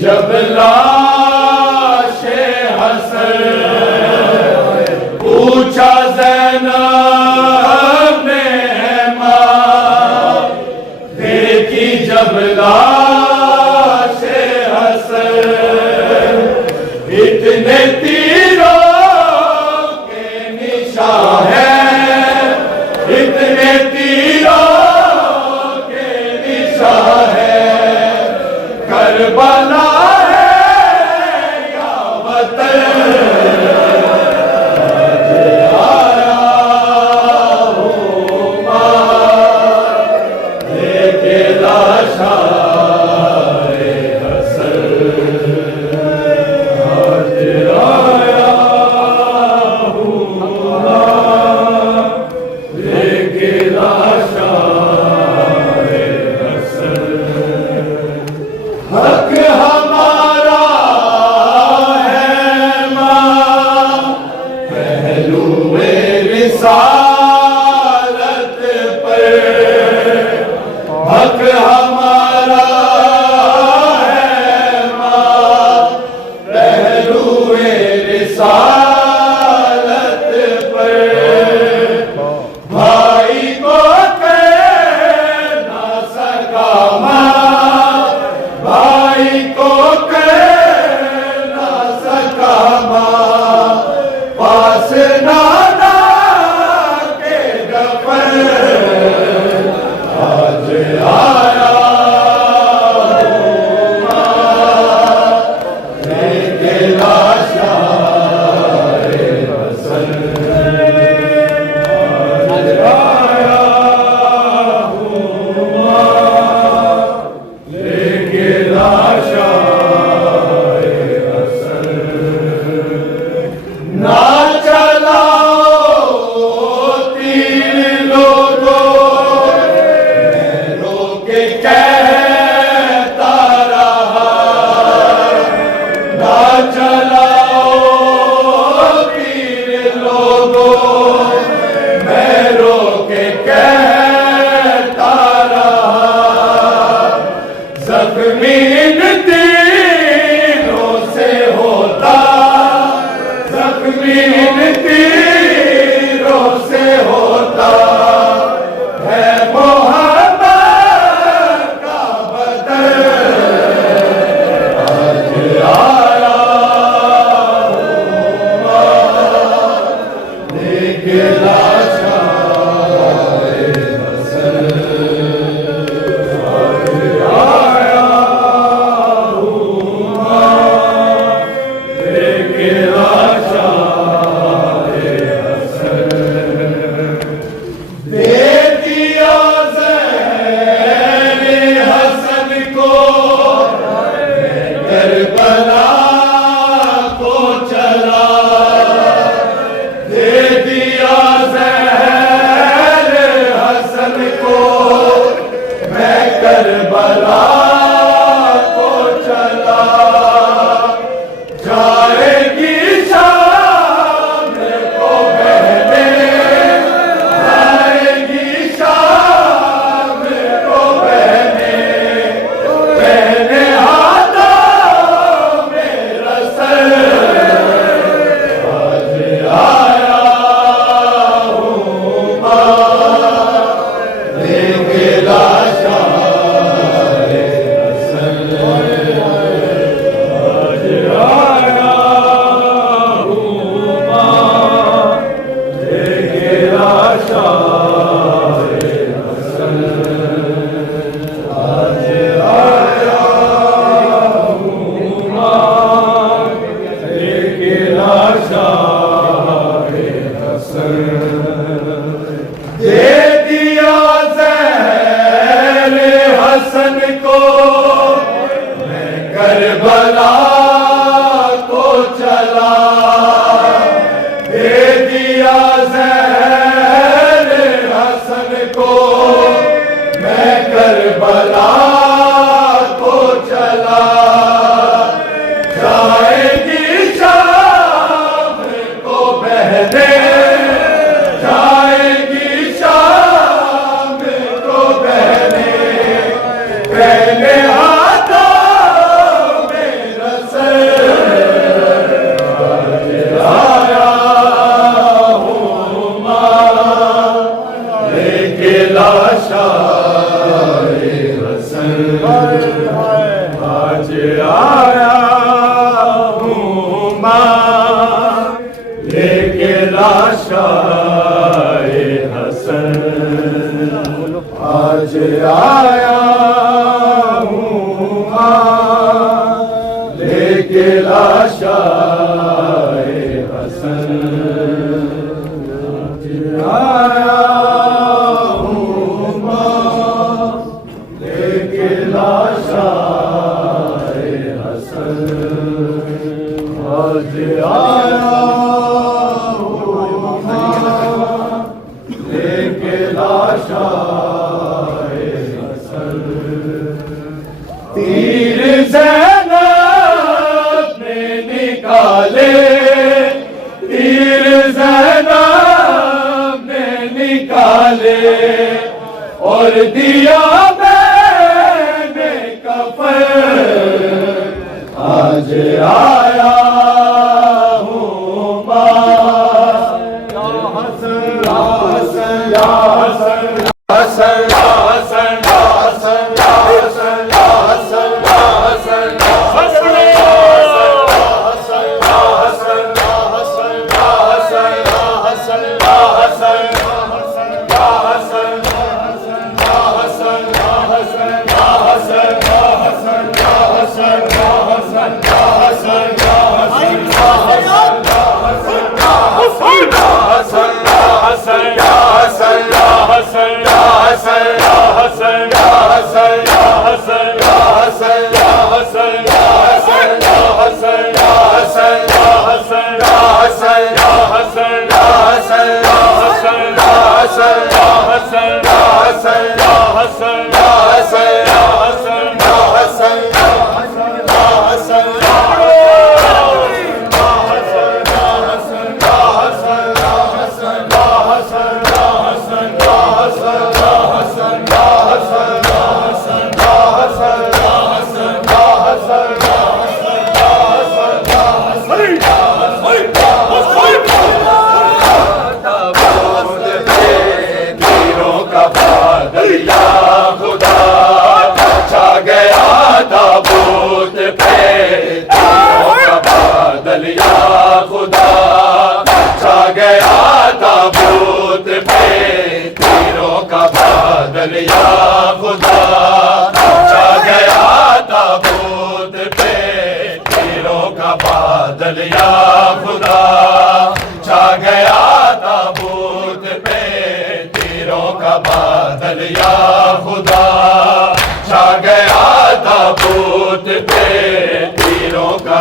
जब लाशे हसन पूछा ज़ैनब ने मां, देखी जब लाशे हसन इतने तीरों के निशान हैं, इतने तीरों के निशान हैं, करबला रिसालत पर हक हमारा है मां, पहलुए रिसालत पर भाई को कह ना सका मां, भाई को कह ना सका मां, पास ना आज आया लेके लाशा हसन, आज आया लेके लाशा हसन, ना चलाओ पीर लोगों, मैं रोके कहता रहा, जख्मी इन तीरों से होता, जख्मी इन तीरों से होता है मोहब्बत का बदल, आज करबला को चला, दे दिया एक लाशाए हसन आज आया हूँ लेके लाशाए हसन आज आया हूँ लेके लाशाए हसन आज आया तीर ज़ैनब ने निकाले तीर ज़ैनब ने निकाले और दिया मैंने कफ़न आज आया हूँ या हसन या हसन या हसन हसन हसन हसन बादल या खुदा छा गया ताबूत पे तीरों का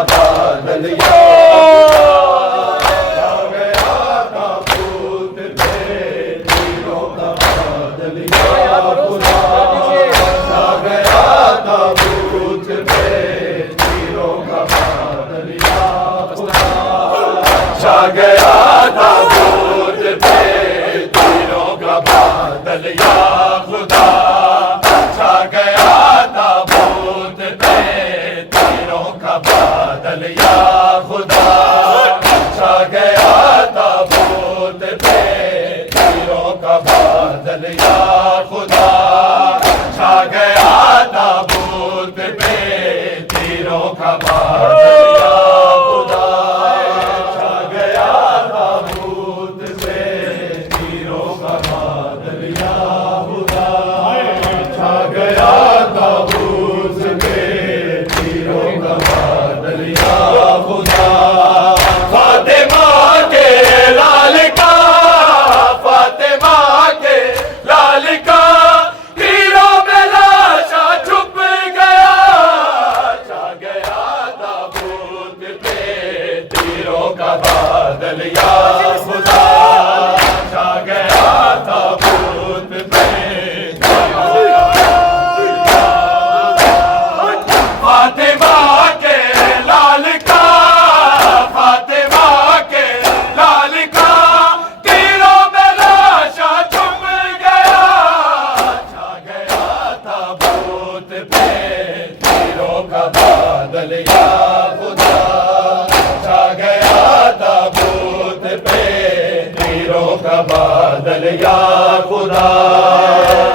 बादल या खुदा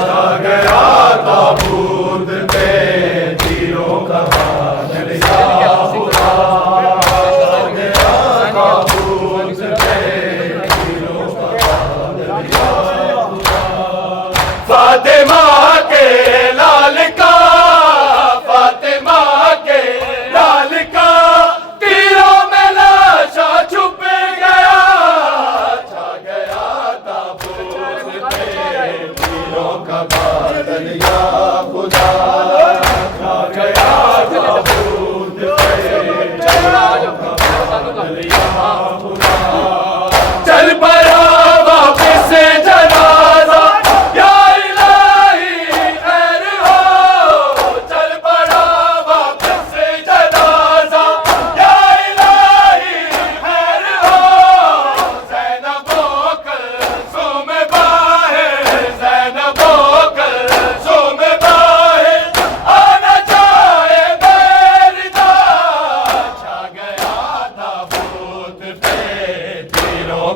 छा गया ताबूत पे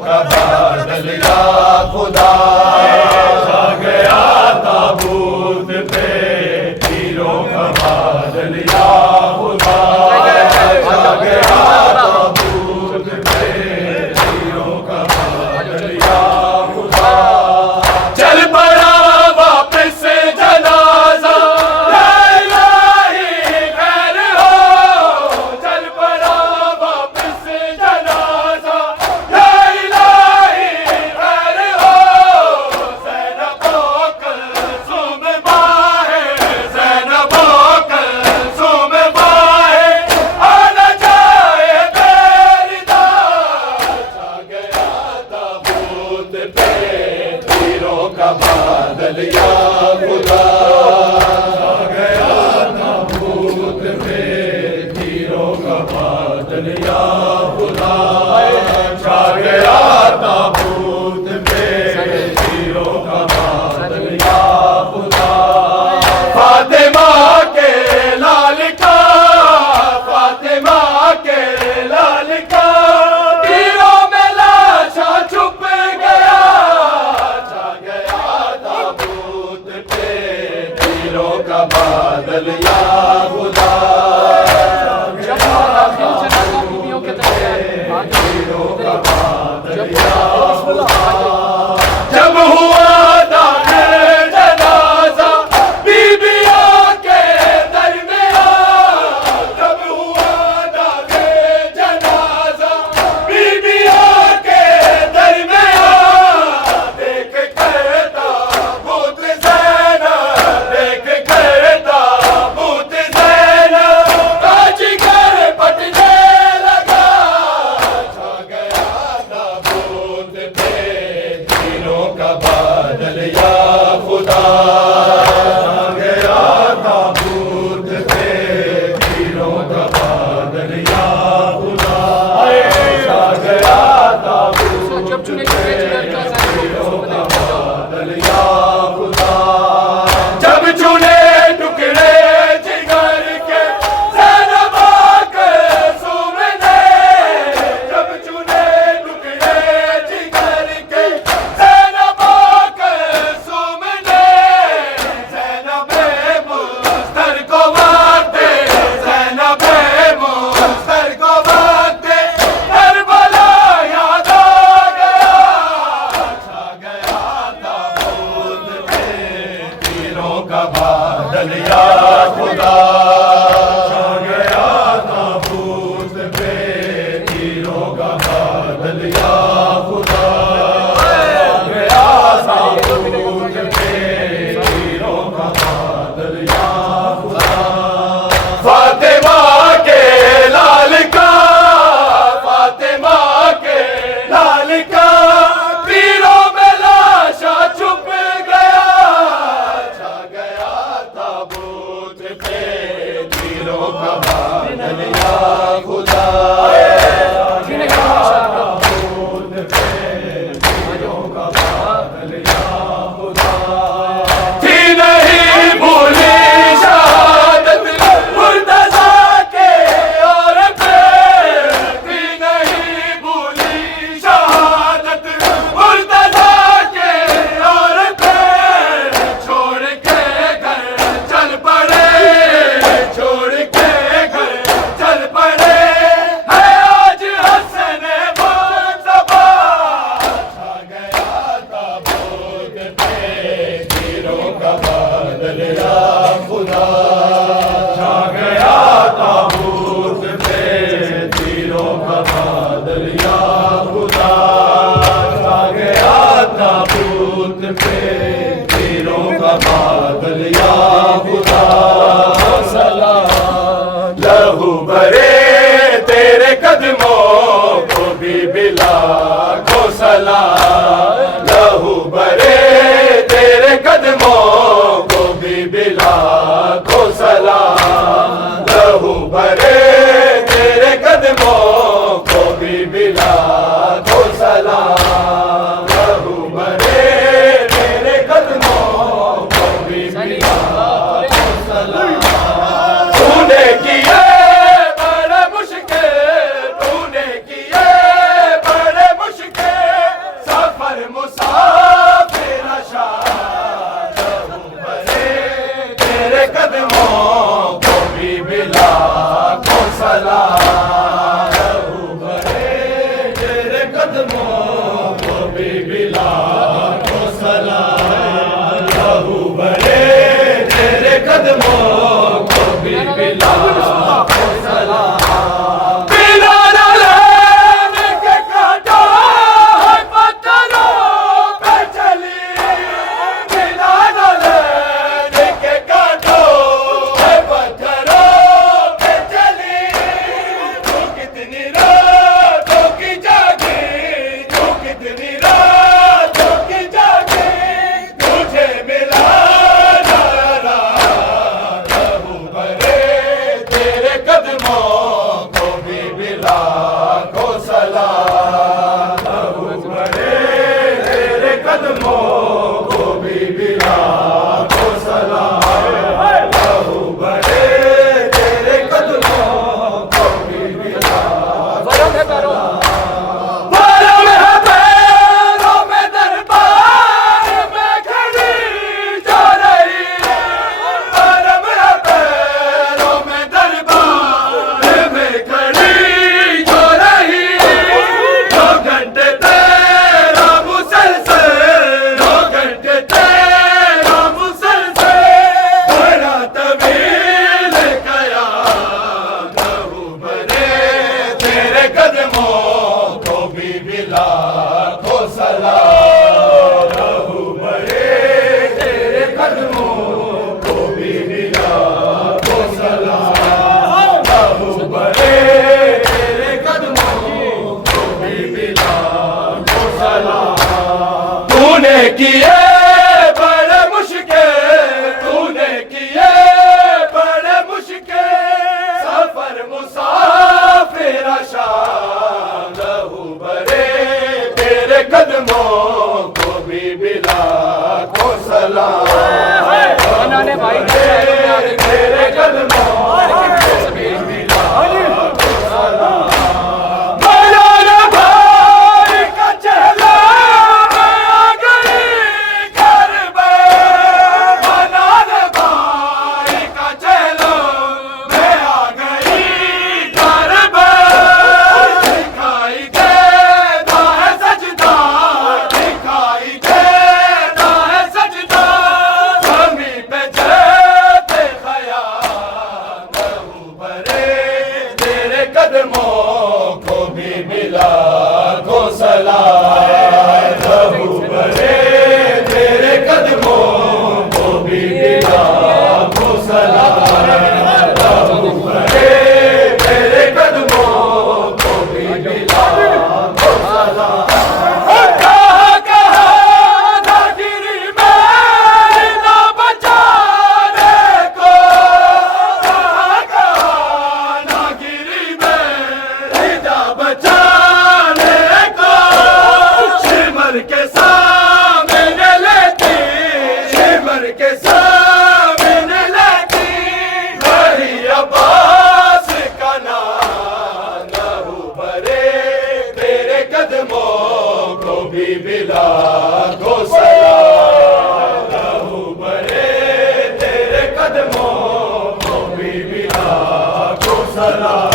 का बादल या खुदा, छा गया ताबूत पे तीरों का बादल या खुदा, छा गया ताबूत पे तीरों का बादल या खुदा। चल पड़ा वापस से जनाजा, ला इलाही खैर हो, चल पड़ा वापस से जनाजा, ला इलाही खैर हो। ज़ैनबो कुलसूम बाहे, ज़ैनबो कुलसूम बाहे, आना जाए बेरिदा, छा गया ताबूत पे तीरों का बादल या खुदा, छा गया ताबूत पे तीरों का बादल या खुदा, छा गया ताबूत पे तीरों का बादल या खुदा। फातिमा के लाल का, फातिमा के लाल का, तीरों में लाशा छुप गया, छा गया ताबूत पे तीरों का बादल या खुदा, जब दाखिल जनाजा बीवियों के दरमियान तीरों का बादल या बिस्मिल्लाह। जब हुआ दाखिल जनाजा बीबियों के दरमियान, जब हुआ दाखिल जनाजा बीबियों के दरमियान, देख कर ताबूत ज़ैनब, देख कर ताबूत ज़ैनब, ताजगर पटने लगा, छा गया ताबूत पे तीरों का बादल या खुदा, छा गया ताबूत पे तीरों का बादल या खुदा, छा गया ताबूत जब चुने चुने जिगर का तीरों का ज़ैनब बादल या खुदा। जब चुने टुकड़े जिगर के ज़ैनबो कुलसूम ने, जब चुने टुकड़े जिगर के ज़ैनबो कुलसूम ने, ज़ैनबे मुस्तर को वादे, ज़ैनबे मुस्तर को वादे, करबला याद आ गया, छा गया ताबूत पे तीरों का बादल या खुदा, छा गया ताबूत पे तीरों का बादल या खुदा, छा गया ताबूत पे तीरों का बादल या खुदा। फातिमा के लाल का, फातिमा के लाल का, तीरों में लाशा छुप गया, छा गया ताबूत पे तीरों का बादल या खुदा, छा गया ताबूत पे तीरों का बादल या खुदा। थी नहीं भूली शहादत मुर्तज़ा के और पे, थी नहीं भूली शहादत मुर्तज़ा के और पे, छोड़ के घर चल पड़े, छोड़ के घर चल पड़े, है आज हसन मुज्तबा, छा गया ताबूत पे तीरों का बादल या खुदा, छा गया ताबूत पे तीरों का बादल या खुदा, छा गया ताबूत पे तीरों का बादल या खुदा। सलाम लहू भरे तेरे कदमों को भी बिला को सलाम, लहू भरे तेरे कदमों को भी बिला को सलाम, लहू भरे तेरे कदमों को भी बिला को सलाम, लहू भरे तेरे कदमों को भी बिला को सलाम। तूने किए बड़े मुश्किल, तूने किए बड़े मुश्किल, कदमों को भी मिला को सलाम लहू बरे तेरे कदमों को भी मिला वरम है पैरों परम है पैरों में दरबार में खड़ी जो रही परम है पैरों में दरबार में खड़ी जो रही 2 घंटे तेरा मुसलसल 2 घंटे तेरा मुसलसल बड़ा तवील कयाम लहू बरे तेरे कदमों को भी मिला को सलाम लहू बरे तेरे कदमों को भी मिला को सलाम लहू बरे तेरे कदमों को भी मिला को सलाम तूने किए बड़े मुश्किल तूने किए बड़े मुश्किल सफर मुसाफिर शान लहू बरे तेरे कदमों को भी मिला को सलाम इन्होंने भाई तेरे कदमों को भी मिला को सलाम मलाल भाई का चेहरा आ गई घर में मलाल भाई का चेहरा मैं आ गई घर में दिखाई देता है सजदा दिखाई देता है सजदा ज़मीं पे जैसे ख़याल लहू बरे तेरे कदमों को भी मिला को सलाम लहू बरे तेरे कदमों को भी मिला को सलाम लहू बरे तेरे कदमों को भी मिला को सलाम कहाँ कहाँ ना गिरी मेरी ना बचाने को कहाँ कहाँ ना गिरी मेरी ना बचाने को सिमर के सामने लेती सिमर के सामने लेती वही अब्बास का नाम लहू बरे तेरे कदमों को भी मिला को सलाम लहू बरे तेरे कदमों को भी मिला को सलाम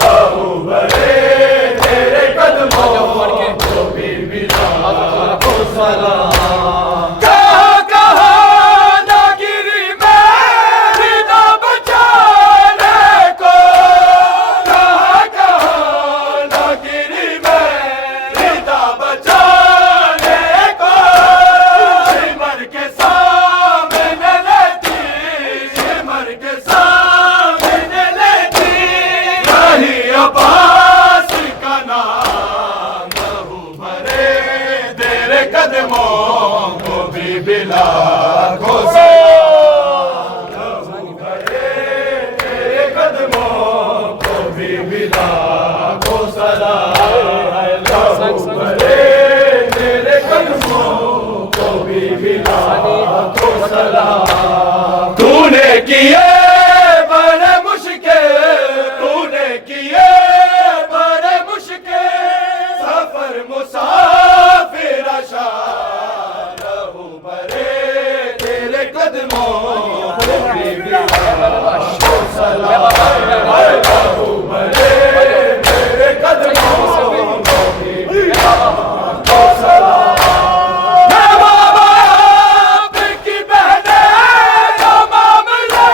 लहू बरे तेरे कदमों को भी मिला को सलाम कहाँ कहाँ ना गिरी मेरी ना बचाने को कहाँ कहाँ ना गिरी मेरी ना बचाने को सिमर के सामने लेती सिमर के सामने लेती यही अब्बास का नाम लहू बरे तेरे कदमों को भी मिला को सलाम लहू बरे तेरे कदमों को भी मिला को सलाम लहू बरे तेरे कदमों को भी मिला को सलाम तूने किए बड़े मुश्किल तूने किए बड़े मुश्किल सफर मुसाफिर शान लहू बरे तेरे कदमों को भी मिला को सलाम लहू बरे तेरे कदमों को भी मिला को सलाम मैं माँ बाप की बहनें का मामले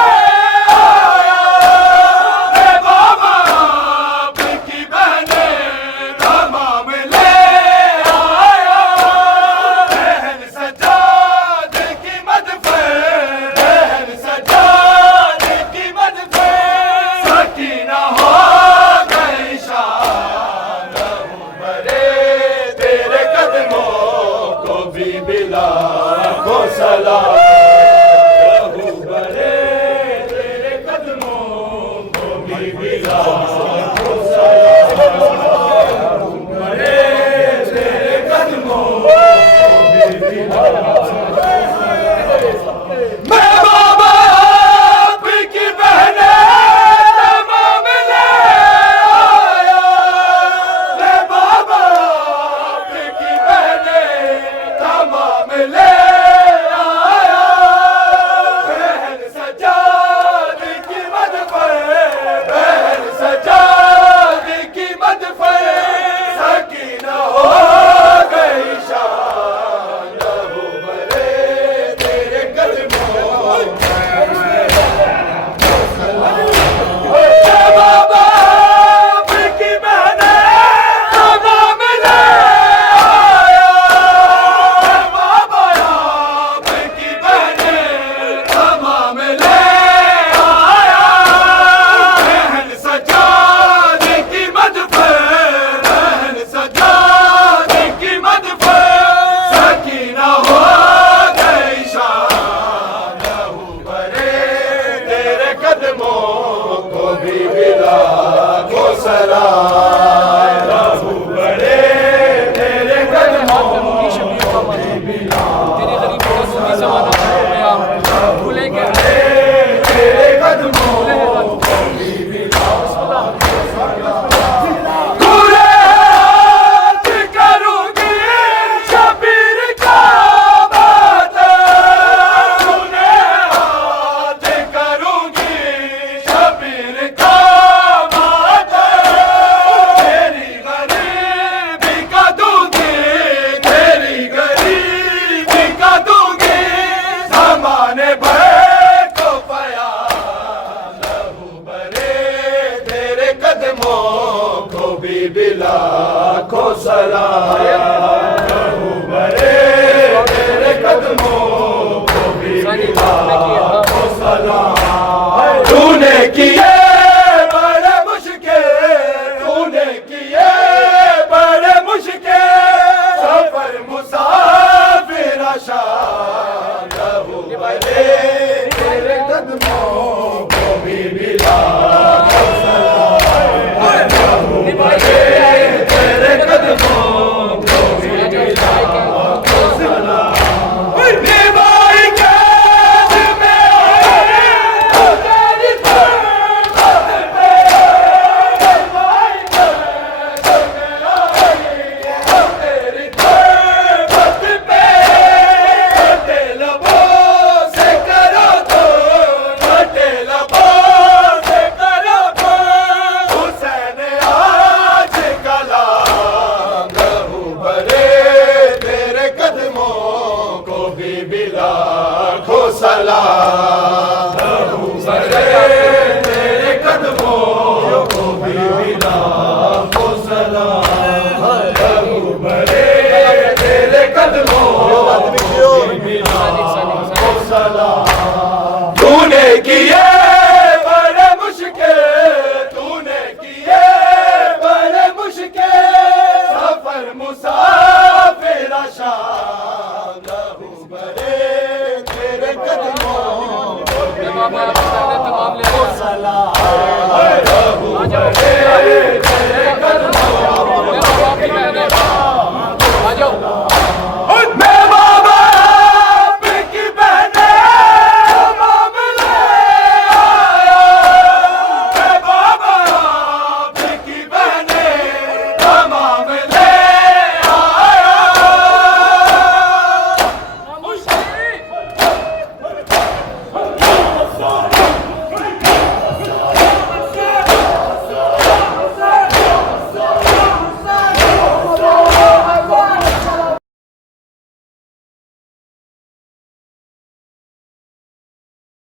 सलाम तेरे कदमों को भी मिला को सलाम तेरे कदमों को भी मिला को सलाम तूने किए बड़े मुश्किल तूने किए बड़े मुश्किल सफर मुसाफिर शाम लहू बरे तेरे कदमों तमाम ले सलाम लहू बरे